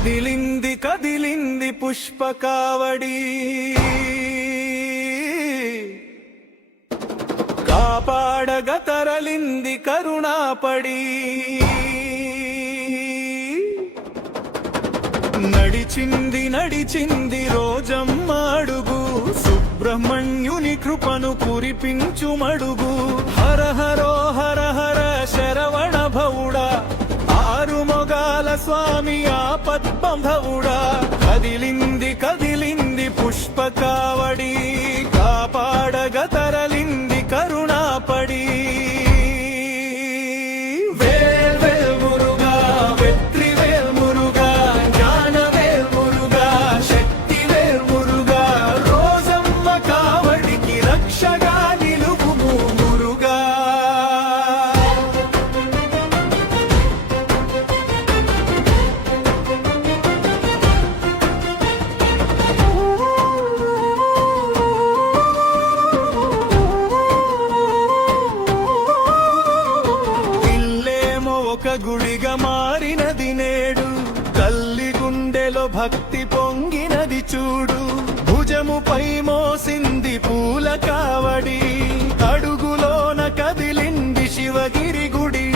కదిలింది కదిలింది పుష్పకావడి కాపాడగ తరలింది కరుణాపడి నడిచింది నడిచింది రోజమ్మాడుగు సుబ్రహ్మణ్యుని కృపను కురిపించుమడుగు హర హరో హర హర శరవణ భవుడా ఆరుమొగాల స్వామి ఆపద్బంధవుడా కదిలింది కదిలింది పుష్పకావడి కాపాడగ తరలింది కరుణాపడి ఒక గుడిగా మారినది నేడు తల్లి గుండెలో భక్తి పొంగినది చూడు భుజముపై మోసింది పూల కావడి అడుగులోన కదిలింది శివగిరి గుడి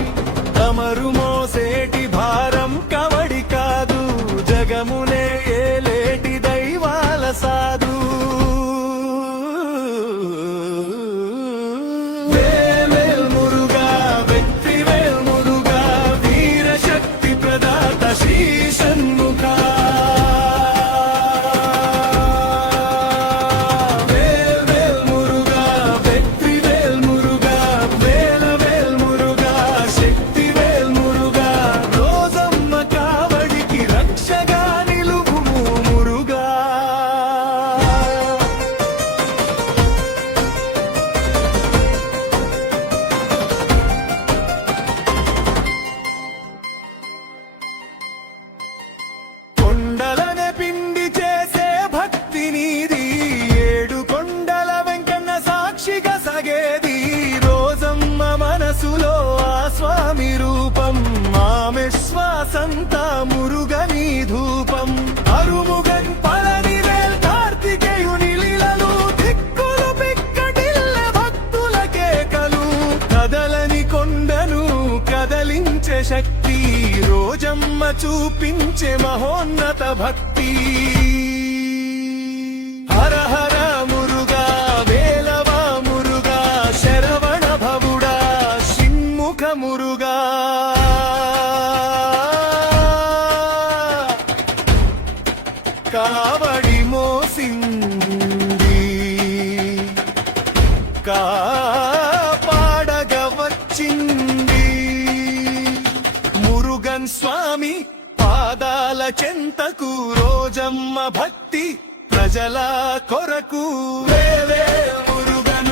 తమరు మోసేటి భారం కవడి కాదు జగమునే ఏలేటి దైవాల సాధు కొండలనే పిండి చేసే భక్తి నీది ఏడు కొండల వెంకన్న సాక్షిగా సగేది రోజమ్మ మనసులో ఆ స్వామి రూపం ఆమె శ్వాసంతా మురుగని ధూపం అరుముగన్ పళనివేల్ కార్తికేయుని లీలలు దిక్కులు పిక్కటిల్ల భక్తుల కేకలు కదలని కొండను కదలించే శక్తి రోజమ్మ చూపించే మహోన్నత భక్తి హర హర మురుగా వేలవా మురుగా శరవణ భవుడా షిన్ముఖ మురుగా కావడి మోసింది కాపాడగ వచ్చింది మురుగన్ స్వామి పాదాల చెంతకు రోజమ్మ భక్తి ప్రజల కొరకు వేవే మురుగను